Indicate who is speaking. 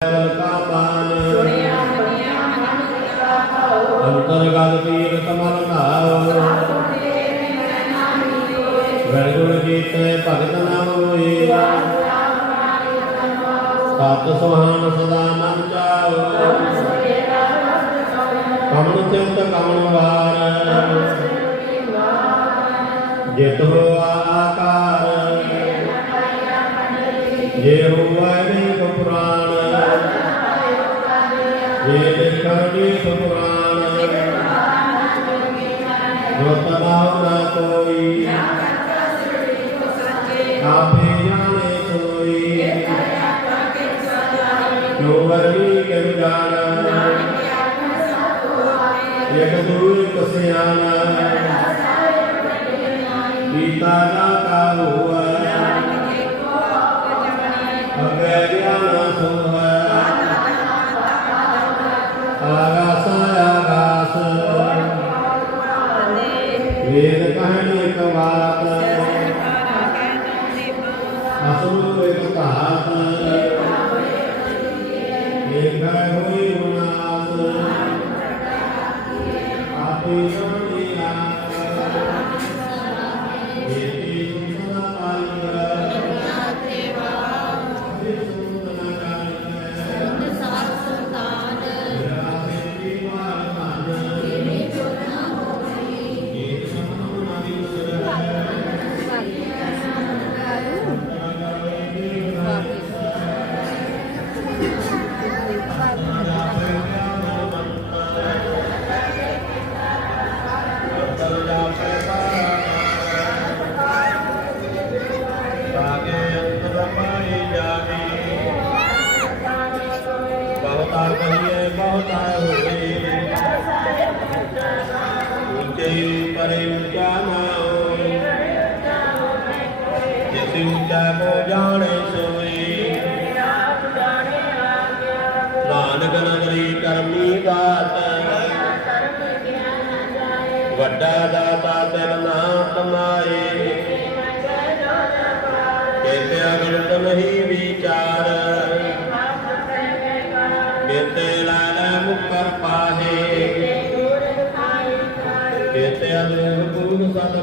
Speaker 1: ਬਲ ਕਾ ਅੰਤਰਗਤ ਤੀਰਥ ਮਲ ਧਾਵ ਵੈਗੁਣ ਜੀਤੇ ਭਗਤ ਨਾਮ ਹੋਈ ਸਤ ਸੁਹਾਨ ਸਦਾ ਮਨ ਚਾਵ ਕਮਨ ਚਿੰਤ ਕਮਨ ਵਾਰ ਜਿਤ ਹੋਆ ਆਕਾਰ ਜੇ ਹੋਆ ਅਨੇਕ ਪੁਰਾਣ ਜੇ ਦੇਖਣ ਜੀ ਸੁਪੁਰਾਣ ਜੋ ਤਨਾਉ ਨਾ ਕੋਈ ਆਪੇ ਜਾਣੇ ਸੋਈ ਜੋ ਵਰਗੀ ਕਿਨ ਜਾਣ ਇਕ ਦੂਰ ਕਸਿਆਨ ਪੀਤਾ ਜਾਤਾ ਹੋਆ ਅਗੇ ਗਿਆਨ ਆਪੇ ਜਾਣੇ ਸੋਈ ਨਾਨਕ ਨਗਰੀ ਕਰਮੀ ਗਾਤ ਵੱਡਾ ਦਾਤਾ ਤਿਨ ਨਾ ਕਮਾਏ। ਕੇਤੇ ਅਗਲਤ ਨਹੀਂ ਵਿਚਾਰ। ਕੇਤੇ ਲਾਲ ਮੁਕਰ ਪਾਹੇ। ਕੇਤੇ ਅਦੁਰ ਪੂਰ ਸਤ